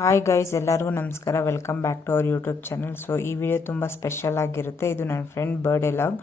Hi guys, ಎಲ್ಲರಿಗೂ ನಮಸ್ಕಾರ. Welcome back to our YouTube channel. So ಈ ವಿಡಿಯೋ ತುಂಬ ಸ್ಪೆಷಲ್ ಆಗಿರುತ್ತೆ. ಇದು ನನ್ನ ಫ್ರೆಂಡ್ ಬರ್ಡೇ ಲಾಗ್.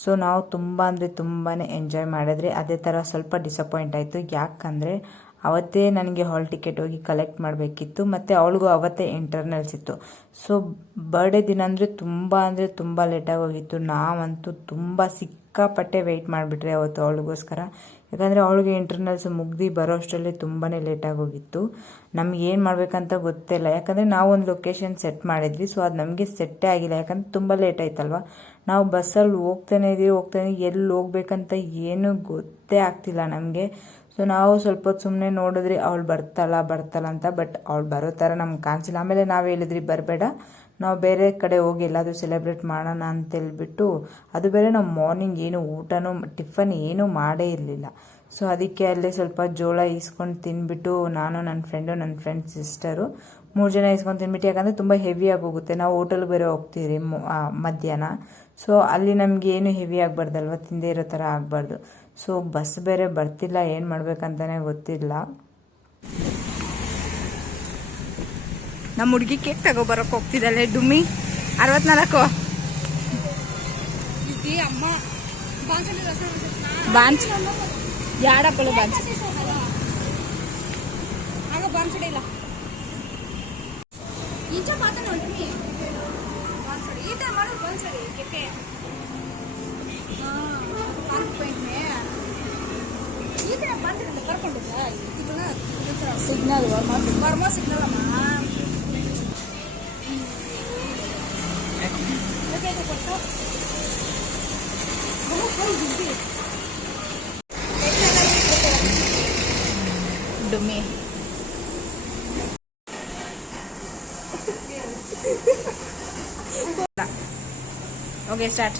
ಸೊ ನಾವು ತುಂಬ ಅಂದರೆ ತುಂಬಾ ಎಂಜಾಯ್ ಮಾಡಿದ್ರಿ. ಅದೇ ಥರ ಸ್ವಲ್ಪ ಡಿಸಪಾಯಿಂಟ್ ಆಯಿತು. ಯಾಕಂದರೆ ಅವತ್ತೇ ನನಗೆ ಹಾಲ್ ಟಿಕೆಟ್ ಹೋಗಿ ಕಲೆಕ್ಟ್ ಮಾಡಬೇಕಿತ್ತು ಮತ್ತು ಅವಳಿಗೂ ಅವತ್ತೇ ಇಂಟರ್ನಲ್ಸ್ ಇತ್ತು. ಸೊ ಬರ್ಡೇ ದಿನ ಅಂದರೆ ತುಂಬ ಲೇಟಾಗಿ ಹೋಗಿತ್ತು. ನಾವಂತೂ ತುಂಬ ಸಿಕ್ಕಾಪಟ್ಟೆ ವೆಯ್ಟ್ ಮಾಡಿಬಿಟ್ರೆ ಅವತ್ತು ಅವಳಿಗೋಸ್ಕರ. ಯಾಕಂದರೆ ಅವಳಿಗೆ ಇಂಟರ್ನಲ್ಸ್ ಮುಗ್ದು ಬರೋ ಅಷ್ಟರಲ್ಲಿ ತುಂಬಾ ಲೇಟಾಗಿ ಹೋಗಿತ್ತು. ನಮ್ಗೆ ಏನು ಮಾಡಬೇಕಂತ ಗೊತ್ತಿಲ್ಲ. ಯಾಕಂದರೆ ನಾವು ಒಂದು ಲೊಕೇಶನ್ ಸೆಟ್ ಮಾಡಿದ್ವಿ. ಸೊ ಅದು ನಮಗೆ ಸೆಟ್ಟೇ ಆಗಿಲ್ಲ. ಯಾಕಂದರೆ ತುಂಬ ಲೇಟ್ ಆಯ್ತಲ್ವ. ನಾವು ಬಸ್ಸಲ್ಲಿ ಹೋಗ್ತಾನೆ ಎಲ್ಲಿ ಹೋಗ್ಬೇಕಂತ ಏನೂ ಗೊತ್ತೇ ಆಗ್ತಿಲ್ಲ ನಮಗೆ. ಸೊ ನಾವು ಸ್ವಲ್ಪ ಹೊತ್ತು ಸುಮ್ಮನೆ ನೋಡಿದ್ರಿ ಅವಳು ಬರ್ತಾಳ ಅಂತ. ಬಟ್ ಅವಳು ಬರೋ ಥರ ನಮ್ಗೆ ಕಾಣಿಸಿಲ್ಲ. ಆಮೇಲೆ ನಾವು ಹೇಳಿದ್ರಿ ಬರಬೇಡ, ನಾವು ಬೇರೆ ಕಡೆ ಹೋಗಿ ಎಲ್ಲಾದರೂ ಸೆಲೆಬ್ರೇಟ್ ಮಾಡೋಣ ಅಂತೇಳ್ಬಿಟ್ಟು, ಅದು ಬೇರೆ ನಾವು ಮಾರ್ನಿಂಗ್ ಏನು ಟಿಫನ್ ಏನೂ ಮಾಡೇ ಇರಲಿಲ್ಲ. ಸೊ ಅದಕ್ಕೆ ಅಲ್ಲೇ ಸ್ವಲ್ಪ ಜೋಳ ಈಸ್ಕೊಂಡು ತಿಂದ್ಬಿಟ್ಟು, ನಾನು ನನ್ನ ಫ್ರೆಂಡ್ ಸಿಸ್ಟರು 3 ಜನ ಈಸ್ಕೊಂಡು ತಿನ್ಬಿಟ್ಟು. ಯಾಕಂದರೆ ತುಂಬ ಹೆವಿಯಾಗಿ ಹೋಗುತ್ತೆ. ನಾವು ಹೋಟೆಲ್ ಬೇರೆ ಹೋಗ್ತೀವಿ ಮಧ್ಯಾಹ್ನ. ಸೊ ಅಲ್ಲಿ ನಮಗೆ ಏನು ಹೆವಿ ಆಗಬಾರ್ದಲ್ವ, ತಿಂದೇ ಇರೋ ಥರ ಆಗಬಾರ್ದು. ಸೊ ಬಸ್ ಬೇರೆ ಬರ್ತಿಲ್ಲ, ಏನು ಮಾಡ್ಬೇಕಂತಾನೆ ಗೊತ್ತಿಲ್ಲ. ನಮ್ಮ ಹುಡುಗಿ ಕೇಕ್ ತಗೋಬರಕ್ಕೆ ಹೋಗ್ತಿದ್ದಾಳೆ. ಡುಮ್ಮಿ 64 ಅಮ್ಮ ಬಾನ್ಸ್ ಯಾಡಪ್ಪಳು ಬಾನ್ಸ್ ಆಗ ಬಾನ್ಸಡಿ ಇಲ್ಲ ಇಂಚ ಮಾತನ ಹೊಂಟಿ ಬಾನ್ಸಡಿ ಈತ ಮಾಡು ಬಾನ್ಸಡಿ ಕೆಫೆ ಪಾರ್ಕ್ ಪಾಯಿಂಟ್ ಮೇ ಈತ ಬಾನ್ಸಡಿ ಕರ್ಕೊಂಡಿದ್ದ ಸಿಗ್ನಲ್ ವರ್ಮ ಸಿಗ್ನಲ್ ಅಮ್ಮ. Dumi. Okay, start.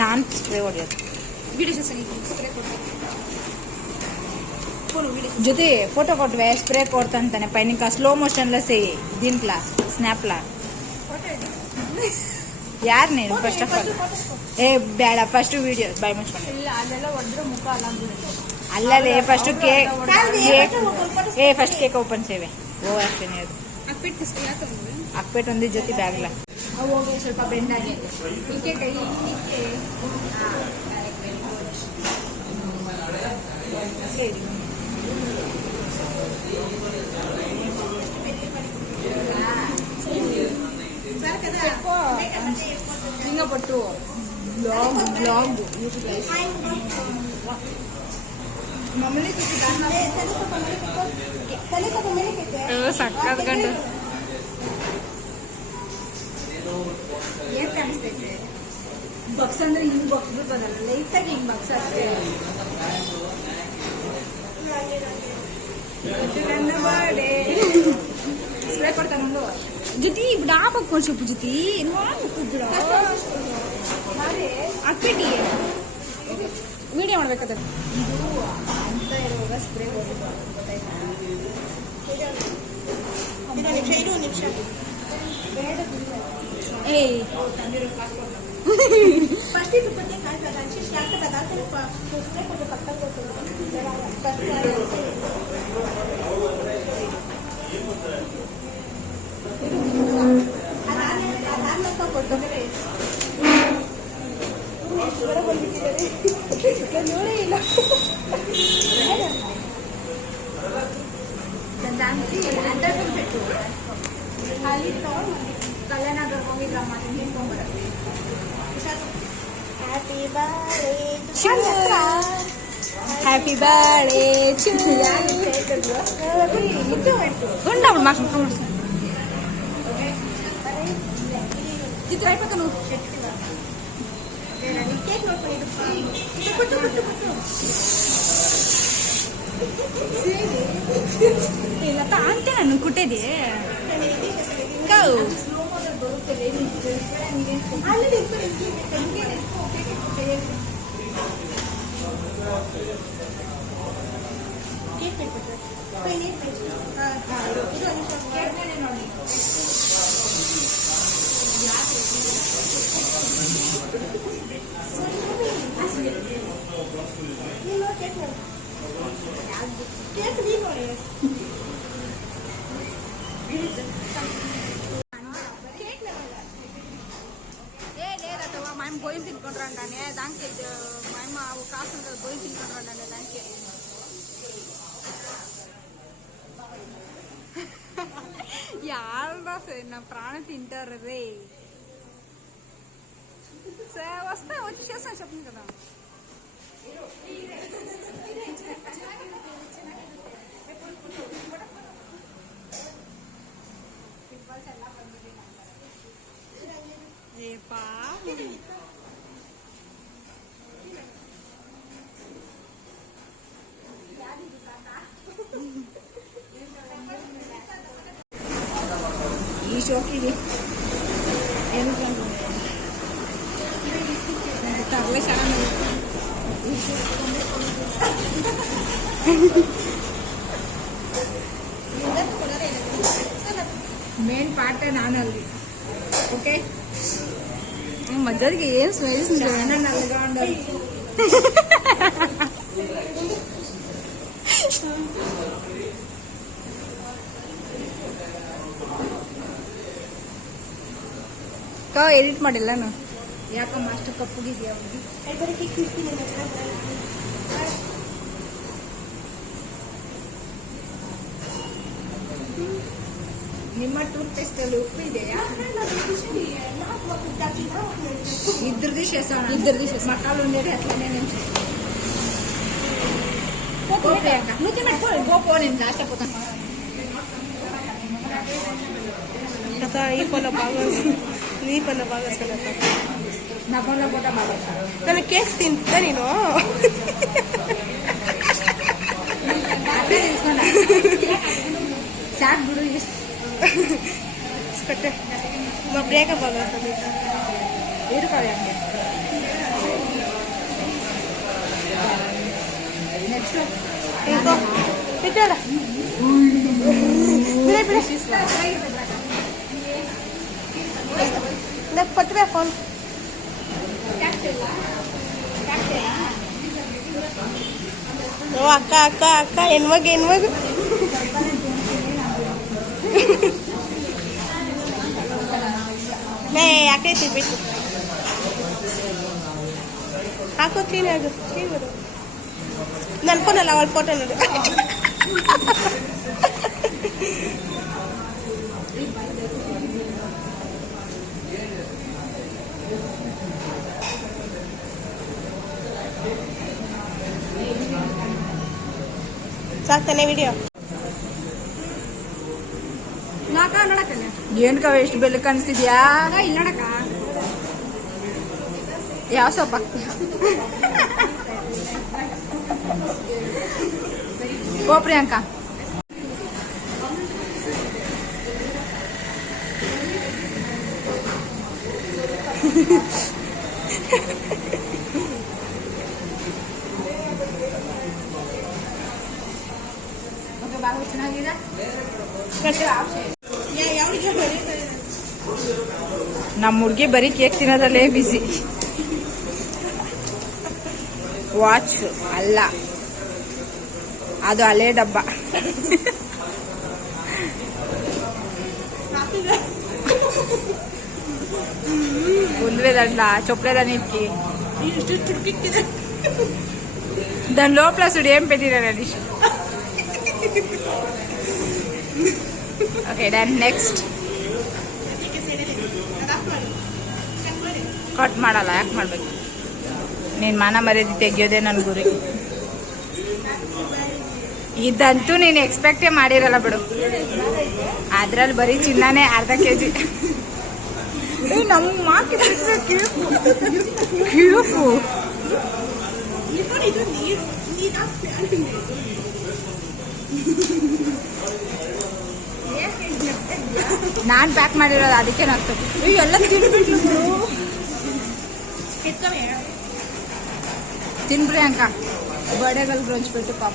ನಾನು ಸ್ಪ್ರೇ ಹೊಡೆಯೋದು ಜೊತೆ ಫೋಟೋ ಕೊಟ್ವೆ ಸ್ಪ್ರೇ ಕೊಡ್ತಂತಾನೆ ಪೈನಿಕ ಸ್ಲೋ ಮೋಷನ್ಲ ಸೇ ದಿನ್ಕ್ಲಾ ಸ್ನ್ಯಾಪ್ಲಾ ಯಾರು ನೀನು ಫಸ್ಟ್ ಆಫ್ ಆಲ್ ಬೇಡ ಫಸ್ಟ್ ವಿಡಿಯೋ ಬಾಯ್ ಮುಚ್ಕೊಂಡು ಅಲ್ಲೇ ಫಸ್ಟ್ ಫಸ್ಟ್ ಕೇಕ್ ಓಪನ್ ಸೇವೆ ಓ ಆಕ್ಷನ್ ಅದು ಅಕ್ಪೇಟ್ ಒಂದು ಜೊತೆ ಬ್ಯಾಗ್ಲ ಹೋಗಿ ಸ್ವಲ್ಪ ಬೆಂಡ್ ಆಗಿ ಹೀಗೆ ಕೈ ಪಟ್ಟು ಬ್ಲಾಗ್ ಸಕ್ಕತ್ ಗಂಡು ಏನ್ ಕಾಣಿಸ್ತೈತೆ ಬಕ್ಸ್ ಅಂದ್ರೆ ಹಿಂಗ್ ಬಕ್ಸ್ ಬರಲ್ಲ, ಲೈಟಾಗಿ ಹಿಂಗ್ ಬಕ್ಸ್ ಆಗ್ತದೆ. ಸ್ಪ್ರೇ ಕೊಡ್ತಾ ಮುಂದು ಜೊತೆ ಡಾ ಬಕ್ಕೊಂಡು ಸೊಪ್ಪು ಜೊತೆ ಬಿಡ ಹಾಕ್ಬಿಟ್ಟು ವಿಡಿಯೋ ಮಾಡ್ಬೇಕಾದ ಇದು ಅಂತ ಇರುವಾಗ ಸ್ಪ್ರೇ ಹೋಗ್ಬೇಕು ಗೊತ್ತಾಯ್ತಾ. ನೋಡೇ ಇಲ್ಲ ಖಾಲಿ ಕಲ್ಯಾಣಗರ್ ಹೋಗಿದ್ರಮ್ಮ ನಿಂತ್ಕೊಂಡ್ಬಿಡತ್ತೆ. ಹ್ಯಾಪಿ ಬರ್ಡೇ ಚಿತ್ರ ಆಯ್ತು ಇಲ್ಲ ಅಂತ ನಾನು ಕುಟ್ಟಿದೆ గోయిం తినుకుంటారంటే దానికి మా అమ్మ కాసు గోయిం తినుకుంటారంటే దానికి ಯಾರ నా ప్రాణం తింటారు రే వస్తే వచ్చేసాను చెప్పింది కదా ఏపా ఈ షోకి ఎందుకంటే తరలే చాలా ಮೇನ್ ಪಾಠ ನಾನಲ್ಲಿ ಓಕೆ ಮಧ್ಯಕ್ಕೆ ಏನು ಸ್ಮೈಲಿಸ್ ನಲ್ಲగా ఉండాలి ಎಡಿಟ್ ಮಾಡಿಲ್ಲ ನಾನು ಯಾಕಮ್ಮ ಅಷ್ಟು ಕಪ್ಪಗಿದೆಯಾ ನಿಮ್ಮ ಟೂತ್ ಪೇಸ್ಟ್ ಅಲ್ಲಿ ಉಪ್ಪು ಇದೆಯಾ ఇద్దరిది మకాలు ఉండేది అట్లనే గోపో నేను రాకపోతాను ఈ పళ్ళ బాగా నీ పళ్ళ బాగా అసలు నా ఫోన్లో ఫోటో బాగా నన్ను కేక్స్ తింటా నేను అట్లే తీసుకున్నా చాట్ గుడు ಕಟ್ಟೆ ಬ್ರೇಕಪ್ ಆಗ ನೆಕ್ಸ್ಟ್ ಬಿದ್ದಾಡ ಕೊಟ್ಟರೆ ಫೋನ್ ಅಕ್ಕ ಅಕ್ಕ ಅಕ್ಕ ಹೆಣ್ಮಗು ಯಾಕೆ ತಿರ್ಬೇಕು ಹಾಕೋ ಕ್ಲೀನ್ ಆಗು ನನ್ನ ಫೋನಲ್ಲ ಅವಳ ಫೋಟೋ ನೋಡಿ ಸಾಕ್ತಾನೆ ವಿಡಿಯೋ ಏನಕ್ಕ ಎಷ್ಟು ಬೆಲ್ಲ ಕಾಣಿಸ್ತಿದ್ಯಾ ಇಲ್ಲ ನೋಡಕ್ಕ ಯಾವ ಸೊಪ್ಪ ಓ ಪ್ರಿಯಾಂಕಾ ಚೆನ್ನಾಗಿದೆ ನಮ್ಮ ಹುಡುಗಿ ಬರೀ ಕೇಕ್ ತಿನ್ನೋದಲ್ಲೇ ಬಿಸಿ ವಾಚ್ ಅಲ್ಲ ಅದು ಹಳೆ ಡಬ್ಬ ఉందివే దాంట్లో చెప్పలేదా నీకు దాని లోపల చూడు ఏం పెట్టినారని ఓకే డన్ నెక్స్ట్ ಕಟ್ ಮಾಡಲ್ಲ ಯಾಕೆ ಮಾಡ್ಬೇಕು ನೀನು ಮಾನ ಮರ್ಯಾದೆ ತೆಗಿಯೋದೇ ನನ್ನ ಗುರಿ ಇದಂತೂ ನೀನು ಎಕ್ಸ್ಪೆಕ್ಟೇ ಮಾಡಿರಲ್ಲ ಬಿಡು ಅದ್ರಲ್ಲಿ ಬರೀ ಚಿನ್ನನೇ ಅರ್ಧ ಕೆಜಿ ನಮ್ಮ ಮಾತು ಕ್ಯೂಫು ನಾನು ಪ್ಯಾಕ್ ಮಾಡಿರೋದು ಅದಕ್ಕೆ ನಾನು ಎಲ್ಲ ತಿನ್ಬಿಟ್ಲು ತಿನ್ಬ್ರಿ ಅಂಕ ಬಡೆಗಲ್ಗೆ ಹಂಚ್ಬಿಟ್ಟು ಪಾಪ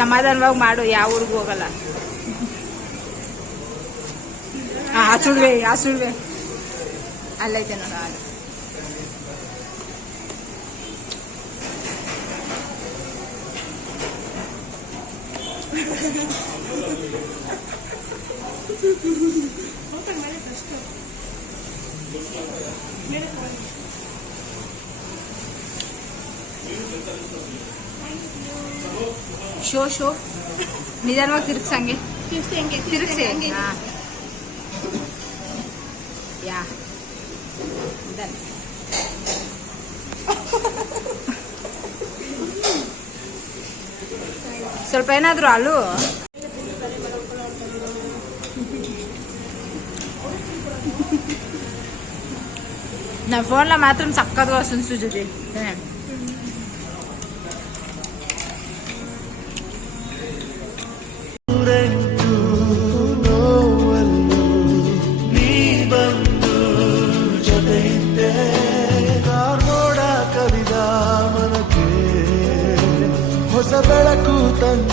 ಸಮಾಧಾನವಾಗಿ ಮಾಡು, ಯಾವ ಊರಿಗೂ ಹೋಗಲ್ಲ. ಆ ಸುಳ್ವೆ ಅಲ್ಲೈತೆ ನೋಡು ಹಾಲು. ಶೋ ನಿಧಾನವಾಗಿ ತಿರುಗ್ಸಂಗೆ ತಿರುಗ್ಸಿ. ಯಾ ಸ್ವಲ್ಪ ಏನಾದ್ರು ಹಾಲು నా ఫోన్లో మాత్రం చక్కగా వస్తుంది సుజుది. ಹೊಸ ಬೆಳಕು ತಂದ